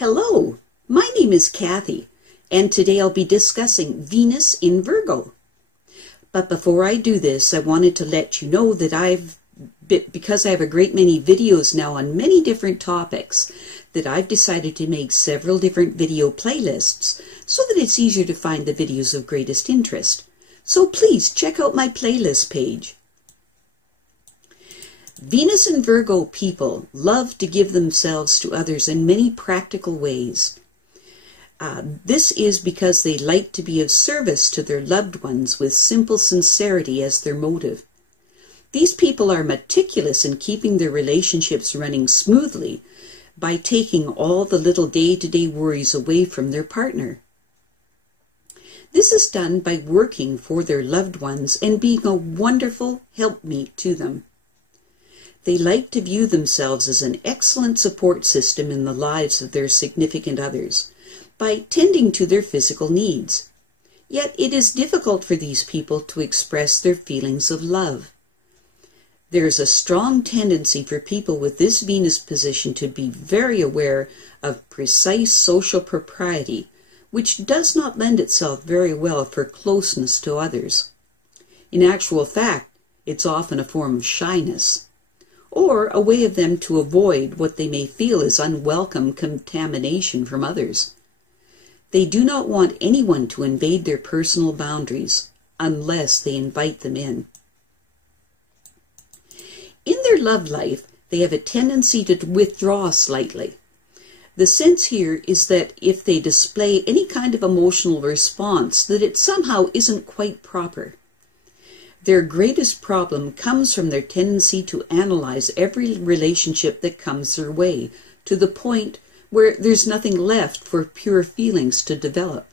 Hello, my name is Kathy, and today I'll be discussing Venus in Virgo. But before I do this, I wanted to let you know that because I have a great many videos now on many different topics, that I've decided to make several different video playlists so that it's easier to find the videos of greatest interest. So please check out my playlist page. Venus and Virgo people love to give themselves to others in many practical ways. This is because they like to be of service to their loved ones with simple sincerity as their motive. These people are meticulous in keeping their relationships running smoothly by taking all the little day-to-day worries away from their partner. This is done by working for their loved ones and being a wonderful helpmeet to them. They like to view themselves as an excellent support system in the lives of their significant others by tending to their physical needs. Yet it is difficult for these people to express their feelings of love. There is a strong tendency for people with this Venus position to be very aware of precise social propriety, which does not lend itself very well for closeness to others. In actual fact, it's often a form of shyness, or a way of them to avoid what they may feel is unwelcome contamination from others. They do not want anyone to invade their personal boundaries unless they invite them in. In their love life, they have a tendency to withdraw slightly. The sense here is that if they display any kind of emotional response, that it somehow isn't quite proper. Their greatest problem comes from their tendency to analyze every relationship that comes their way, to the point where there's nothing left for pure feelings to develop.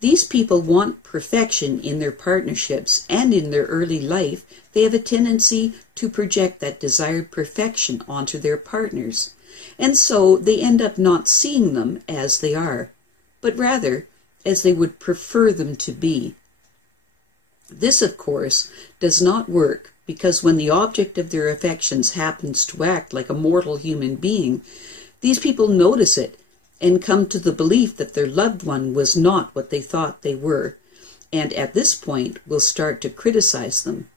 These people want perfection in their partnerships, and in their early life, they have a tendency to project that desired perfection onto their partners, and so they end up not seeing them as they are, but rather as they would prefer them to be. This, of course, does not work, because when the object of their affections happens to act like a mortal human being, these people notice it and come to the belief that their loved one was not what they thought they were, and at this point will start to criticize them,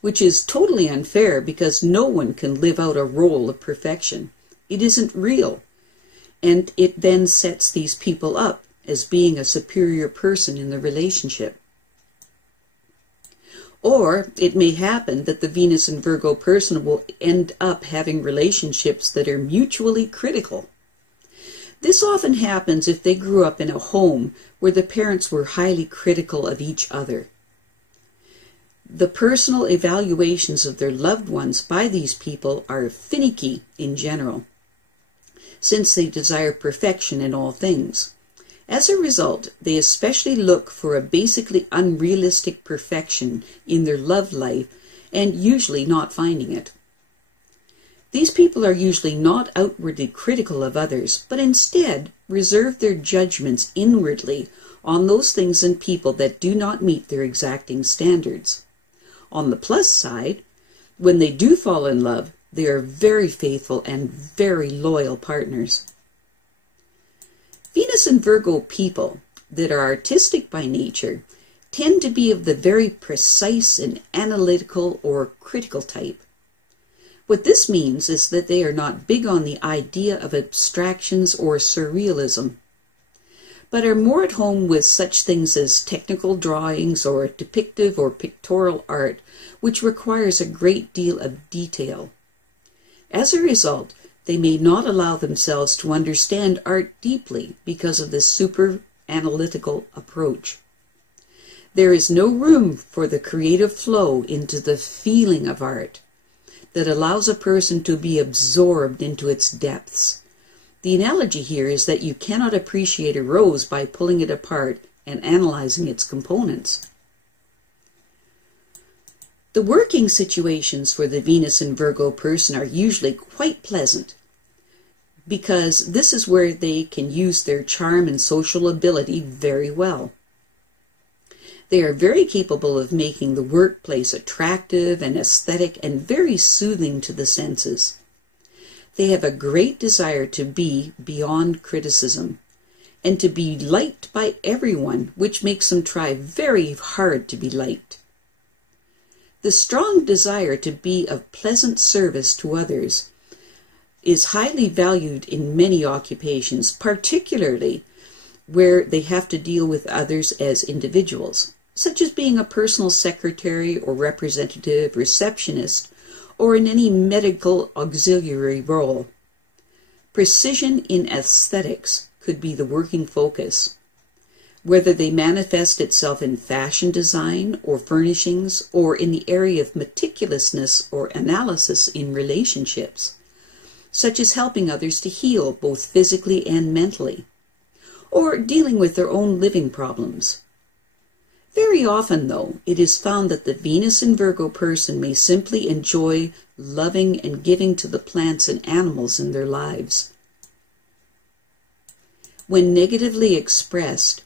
which is totally unfair because no one can live out a role of perfection. It isn't real, and it then sets these people up as being a superior person in the relationship. Or it may happen that the Venus and Virgo person will end up having relationships that are mutually critical. This often happens if they grew up in a home where the parents were highly critical of each other. The personal evaluations of their loved ones by these people are finicky in general, since they desire perfection in all things. As a result, they especially look for a basically unrealistic perfection in their love life, and usually not finding it. These people are usually not outwardly critical of others, but instead reserve their judgments inwardly on those things and people that do not meet their exacting standards. On the plus side, when they do fall in love, they are very faithful and very loyal partners. Venus and Virgo people that are artistic by nature tend to be of the very precise and analytical or critical type. What this means is that they are not big on the idea of abstractions or surrealism, but are more at home with such things as technical drawings or depictive or pictorial art, which requires a great deal of detail. As a result, they may not allow themselves to understand art deeply because of this super analytical approach. There is no room for the creative flow into the feeling of art that allows a person to be absorbed into its depths. The analogy here is that you cannot appreciate a rose by pulling it apart and analyzing its components. The working situations for the Venus and Virgo person are usually quite pleasant, because this is where they can use their charm and social ability very well. They are very capable of making the workplace attractive and aesthetic and very soothing to the senses. They have a great desire to be beyond criticism and to be liked by everyone, which makes them try very hard to be liked. The strong desire to be of pleasant service to others is highly valued in many occupations, particularly where they have to deal with others as individuals, such as being a personal secretary or representative, receptionist, or in any medical auxiliary role. Precision in aesthetics could be the working focus, whether they manifest itself in fashion design or furnishings, or in the area of meticulousness or analysis in relationships, such as helping others to heal both physically and mentally, or dealing with their own living problems. Very often, though, it is found that the Venus in Virgo person may simply enjoy loving and giving to the plants and animals in their lives. When negatively expressed,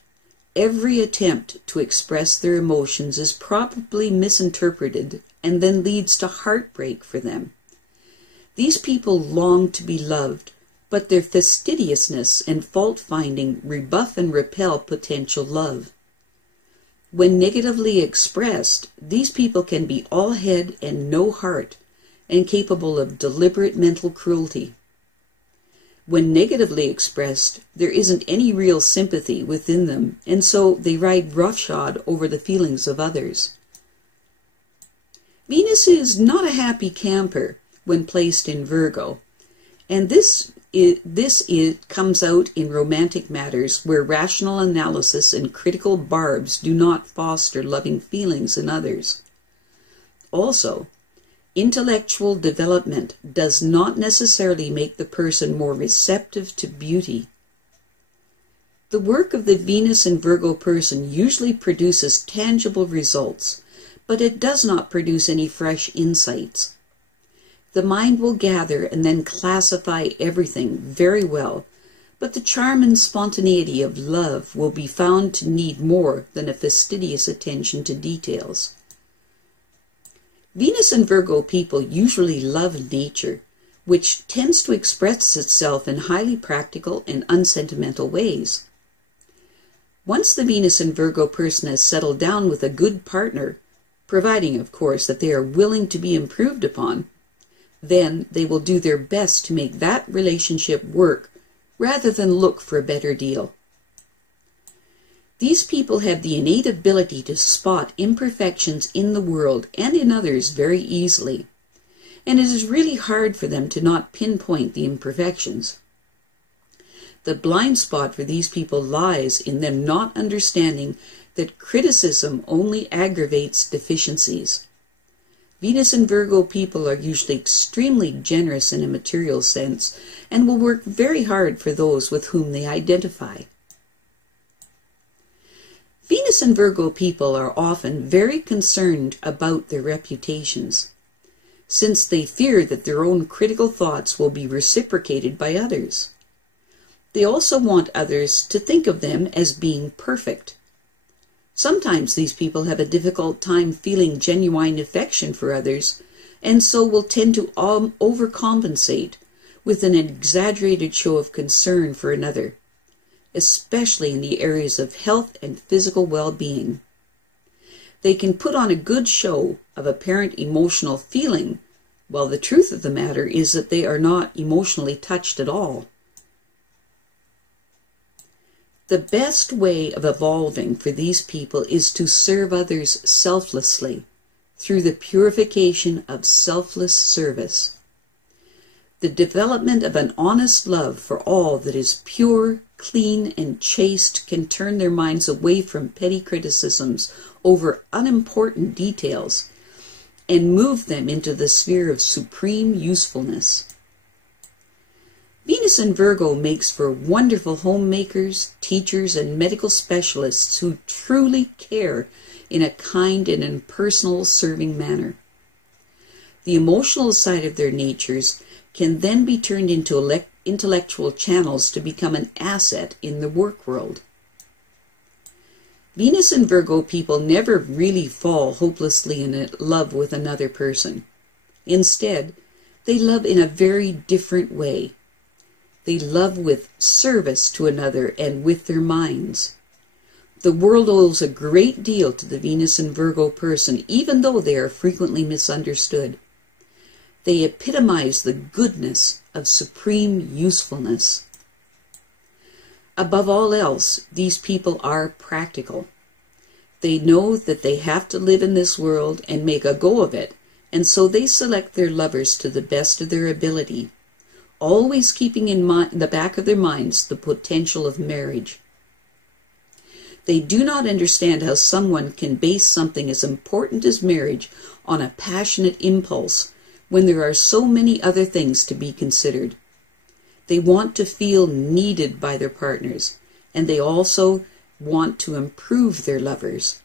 every attempt to express their emotions is probably misinterpreted and then leads to heartbreak for them. These people long to be loved, but their fastidiousness and fault-finding rebuff and repel potential love. When negatively expressed, these people can be all head and no heart, and capable of deliberate mental cruelty. When negatively expressed, there isn't any real sympathy within them, and so they ride roughshod over the feelings of others. Venus is not a happy camper when placed in Virgo, and this comes out in romantic matters where rational analysis and critical barbs do not foster loving feelings in others. Also, intellectual development does not necessarily make the person more receptive to beauty. The work of the Venus in Virgo person usually produces tangible results, but it does not produce any fresh insights. The mind will gather and then classify everything very well, but the charm and spontaneity of love will be found to need more than a fastidious attention to details. Venus and Virgo people usually love nature, which tends to express itself in highly practical and unsentimental ways. Once the Venus and Virgo person has settled down with a good partner, providing, of course, that they are willing to be improved upon, then they will do their best to make that relationship work rather than look for a better deal. These people have the innate ability to spot imperfections in the world and in others very easily, and it is really hard for them to not pinpoint the imperfections. The blind spot for these people lies in them not understanding that criticism only aggravates deficiencies. Venus and Virgo people are usually extremely generous in a material sense and will work very hard for those with whom they identify. Venus and Virgo people are often very concerned about their reputations, since they fear that their own critical thoughts will be reciprocated by others. They also want others to think of them as being perfect. Sometimes these people have a difficult time feeling genuine affection for others, and so will tend to overcompensate with an exaggerated show of concern for another, especially in the areas of health and physical well-being. They can put on a good show of apparent emotional feeling, while the truth of the matter is that they are not emotionally touched at all. The best way of evolving for these people is to serve others selflessly through the purification of selfless service. The development of an honest love for all that is pure, clean, and chaste can turn their minds away from petty criticisms over unimportant details and move them into the sphere of supreme usefulness. Venus in Virgo makes for wonderful homemakers, teachers, and medical specialists who truly care in a kind and impersonal serving manner. The emotional side of their natures can then be turned into intellectual channels to become an asset in the work world. Venus and Virgo people never really fall hopelessly in love with another person. Instead, they love in a very different way. They love with service to another and with their minds. The world owes a great deal to the Venus and Virgo person, even though they are frequently misunderstood. They epitomize the goodness of supreme usefulness. Above all else, these people are practical. They know that they have to live in this world and make a go of it, and so they select their lovers to the best of their ability, always keeping in the back of their minds the potential of marriage. They do not understand how someone can base something as important as marriage on a passionate impulse when there are so many other things to be considered. They want to feel needed by their partners, and they also want to improve their lovers.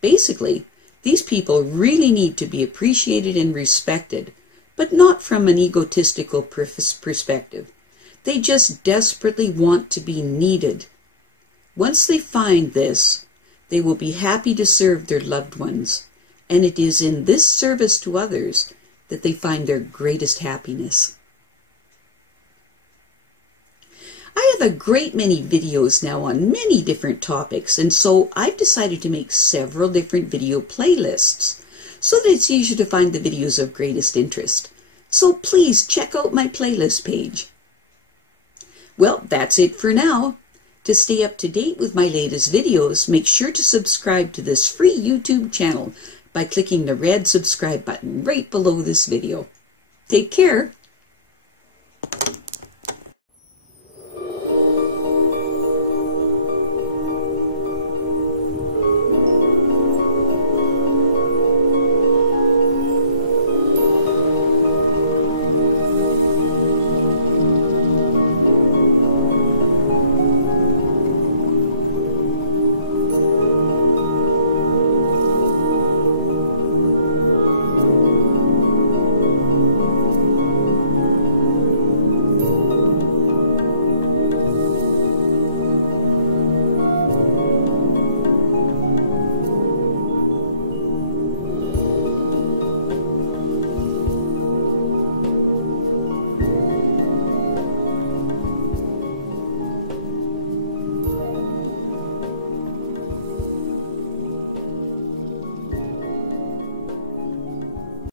Basically, these people really need to be appreciated and respected, but not from an egotistical perspective. They just desperately want to be needed. Once they find this, they will be happy to serve their loved ones, and it is in this service to others that they find their greatest happiness. I have a great many videos now on many different topics, and so I've decided to make several different video playlists so that it's easier to find the videos of greatest interest. So please check out my playlist page. Well, that's it for now. To stay up to date with my latest videos, make sure to subscribe to this free YouTube channel by clicking the red subscribe button right below this video. Take care.